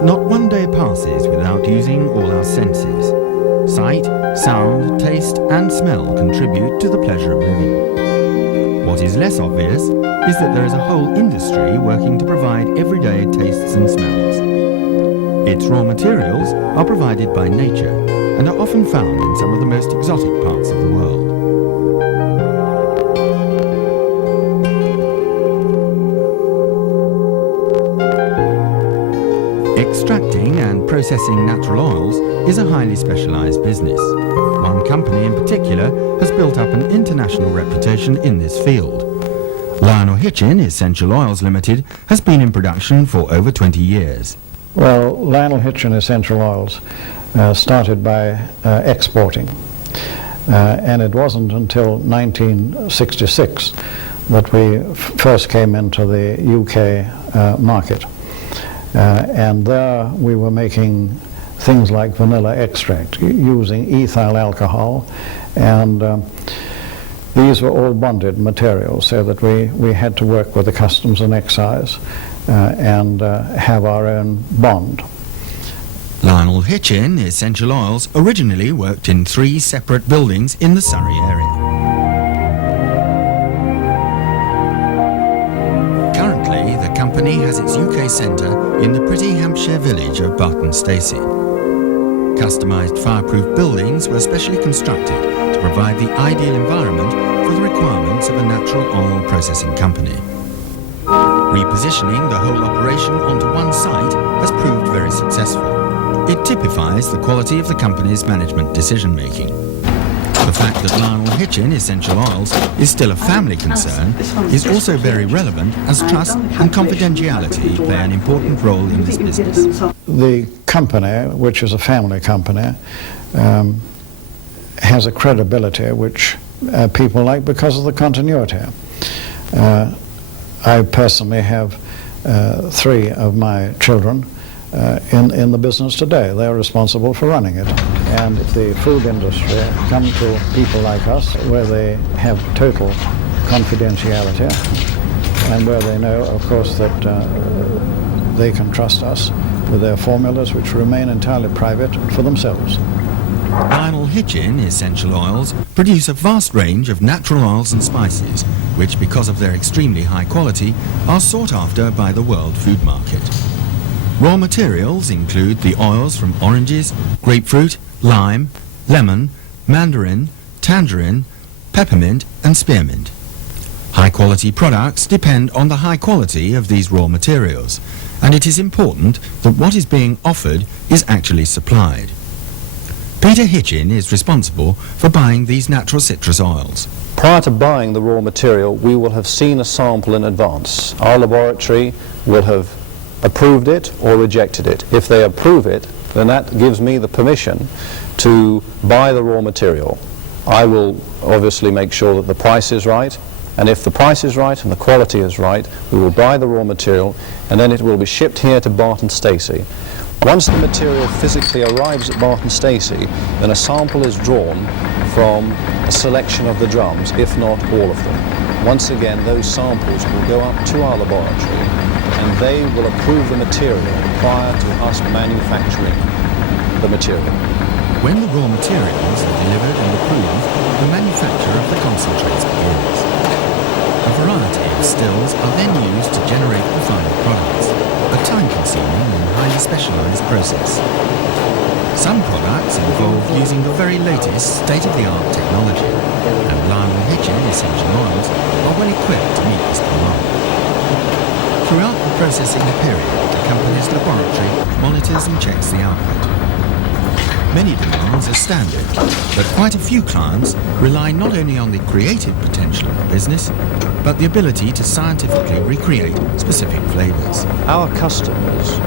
course, not one day passes without using all our senses. Sight, sound, taste and smell contribute to the pleasure of living. What is less obvious is that there is a whole industry working to provide everyday tastes and smells. Its raw materials are provided by nature and are often found in some of the most exotic parts of the world. Extracting and processing natural oils is a highly specialised business. One company in particular has built up an international reputation in this field. Lionel Hitchin Essential Oils Limited has been in production for over 20 years. Well, Lionel Hitchin Essential Oils started by exporting, and it wasn't until 1966 that we first came into the UK market. And there we were making things like vanilla extract using ethyl alcohol, and these were all bonded materials, so that we had to work with the customs and excise and have our own bond. Lionel Hitchin Essential Oils originally worked in 3 separate buildings in the Surrey area. Currently, the company has its UK centre in the pretty Hampshire village of Barton Stacey. Customised fireproof buildings were specially constructed to provide the ideal environment for the requirements of a natural oil processing company. Repositioning the whole operation onto one site has proved very successful. It typifies the quality of the company's management decision-making. The fact that Lionel Hitchin Essential Oils is still a family concern is also very relevant, as trust and confidentiality play an important role in this business. The company, which is a family company, has a credibility which people like because of the continuity. I personally have 3 of my children in the business today. They're responsible for running it. And the food industry come to people like us where they have total confidentiality and where they know, of course, that they can trust us with their formulas, which remain entirely private for themselves. Lionel Hitchin Essential Oils produce a vast range of natural oils and spices, which, because of their extremely high quality, are sought after by the world food market. Raw materials include the oils from oranges, grapefruit, lime, lemon, mandarin, tangerine, peppermint and spearmint. High-quality products depend on the high quality of these raw materials, and it is important that what is being offered is actually supplied. Peter Hitchin is responsible for buying these natural citrus oils. Prior to buying the raw material, we will have seen a sample in advance. Our laboratory will have approved it or rejected it. If they approve it, then that gives me the permission to buy the raw material. I will obviously make sure that the price is right, and if the price is right and the quality is right, we will buy the raw material, and then it will be shipped here to Barton Stacey. Once the material physically arrives at Barton Stacey, then a sample is drawn from a selection of the drums, if not all of them. Once again, those samples will go up to our laboratory, and they will approve the material prior to us manufacturing the material. When the raw materials are delivered and approved, the manufacture of the concentrates begins. A variety of stills are then used to generate the final products, a time-consuming and highly specialised process. Some products involve using the very latest state-of-the-art technology, and Lionel Hitchin Essential Oils are well equipped to meet this demand. Throughout the processing period, the company's laboratory monitors and checks the output. Many demands are standard, but quite a few clients rely not only on the creative potential of the business, but the ability to scientifically recreate specific flavours. Our customers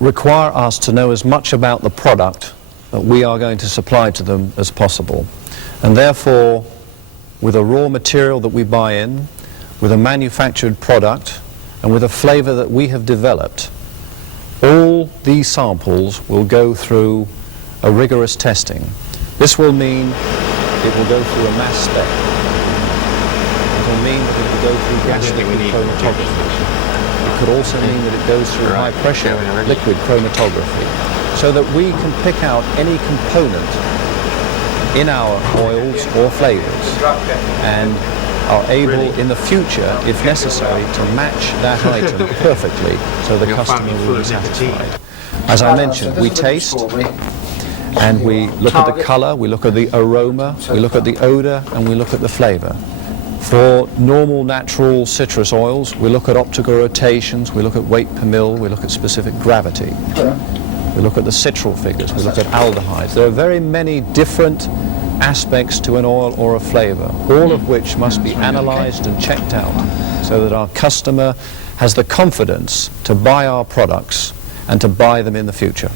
require us to know as much about the product that we are going to supply to them as possible. And therefore, with a raw material that we buy in, with a manufactured product, and with a flavour that we have developed, all these samples will go through a rigorous testing. This will mean it will go through a mass spec. It will mean that it will go through gastric chromatography. It could also mean that it goes through high pressure liquid chromatography, so that we can pick out any component in our oils or flavors and are able in the future, if necessary, to match that item perfectly so the customer will be satisfied. As I mentioned, we taste and we look at the color, we look at the aroma, we look at the odor, and we look at the flavor. For normal natural citrus oils, we look at optical rotations, we look at weight per mil, we look at specific gravity. We look at the citral figures, we look at aldehydes. There are very many different aspects to an oil or a flavor, all of which must be analyzed and checked out so that our customer has the confidence to buy our products and to buy them in the future.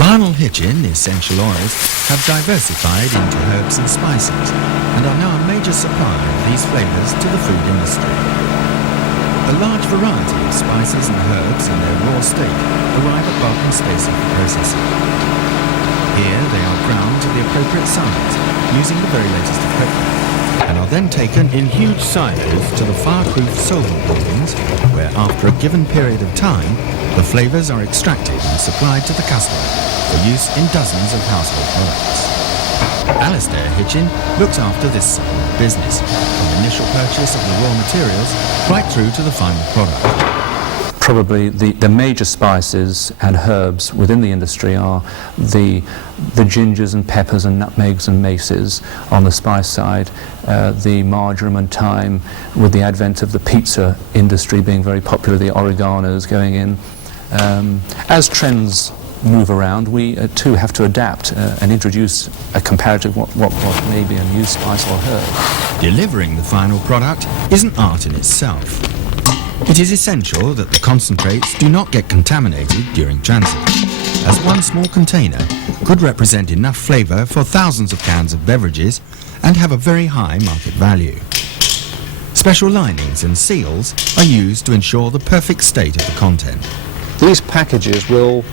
Lionel Hitchin essential oils have diversified into herbs and spices and are now a major supplier of these flavors to the food industry. A large variety of spices and herbs in their raw state arrive at Barking Stacey for processing. Here they are ground to the appropriate size using the very latest equipment and are then taken in huge silos to the fireproof solvent buildings where after a given period of time the flavours are extracted and supplied to the customer for use in dozens of household products. Alistair Hitchin looks after this side of the business, from initial purchase of the raw materials right through to the final product. Probably the major spices and herbs within the industry are the gingers and peppers and nutmegs and maces on the spice side, the marjoram and thyme, with the advent of the pizza industry being very popular, the oreganos going in. As trends move around, we too have to adapt and introduce a comparative what may be a new spice or herb. Delivering the final product is an art in itself. It is essential that the concentrates do not get contaminated during transit, as one small container could represent enough flavour for thousands of cans of beverages and have a very high market value. Special linings and seals are used to ensure the perfect state of the content. These packages will,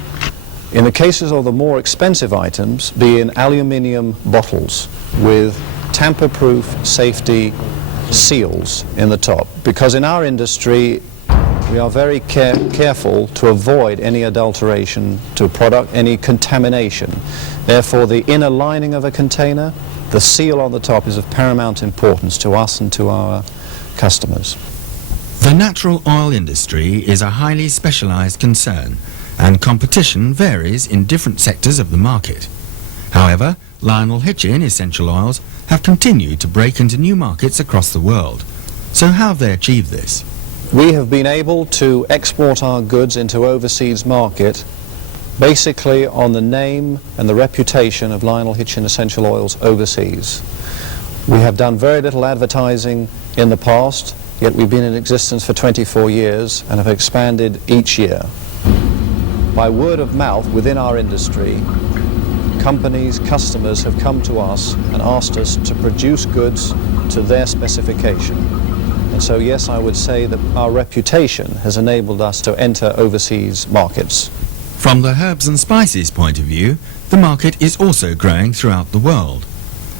in the cases of the more expensive items, be in aluminium bottles with tamper-proof safety seals in the top, because in our industry we are very careful to avoid any adulteration to a product, any contamination. Therefore, the inner lining of a container, the seal on the top, is of paramount importance to us and to our customers. The natural oil industry is a highly specialised concern, and competition varies in different sectors of the market. However, Lionel Hitchin essential oils have continued to break into new markets across the world. So how have they achieved this? We have been able to export our goods into overseas market basically on the name and the reputation of Lionel Hitchin essential oils overseas. We have done very little advertising in the past, yet we've been in existence for 24 years and have expanded each year. By word of mouth within our industry, companies, customers have come to us and asked us to produce goods to their specification. And so yes, I would say that our reputation has enabled us to enter overseas markets. From the herbs and spices point of view, the market is also growing throughout the world.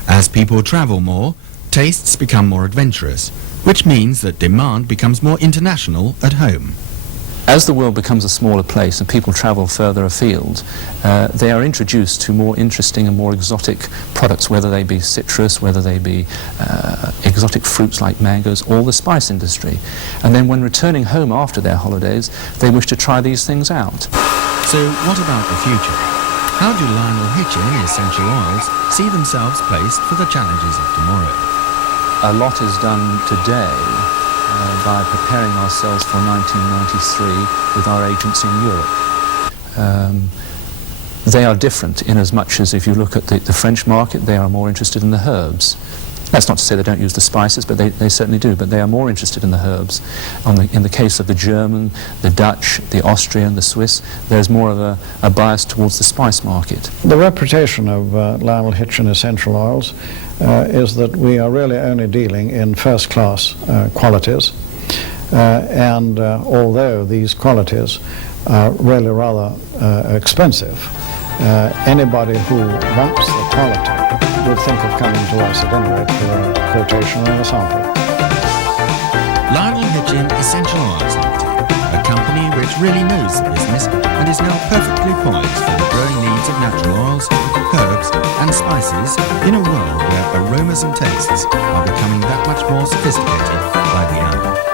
As people travel more, tastes become more adventurous, which means that demand becomes more international at home. As the world becomes a smaller place and people travel further afield, they are introduced to more interesting and more exotic products, whether they be citrus, whether they be exotic fruits like mangoes, or the spice industry. And then when returning home after their holidays, they wish to try these things out. So what about the future? How do Lionel Hitchin essential oils see themselves placed for the challenges of tomorrow? A lot is done today by preparing ourselves for 1993 with our agents in Europe. They are different in as much as if you look at the French market, they are more interested in the herbs. That's not to say they don't use the spices, but they certainly do, but they are more interested in the herbs. In the case of the German, the Dutch, the Austrian, the Swiss, there's more of a bias towards the spice market. The reputation of Lionel Hitchin essential oils is that we are really only dealing in first-class qualities, and although these qualities are really rather expensive, anybody who wants the quality would think of coming to us at any rate for a quotation or a sample. Lionel Hitchin Essential Oils Limited. a company which really knows the business and is now perfectly poised for the growing needs of natural oils, herbs and spices in a world where aromas and tastes are becoming that much more sophisticated by the hour.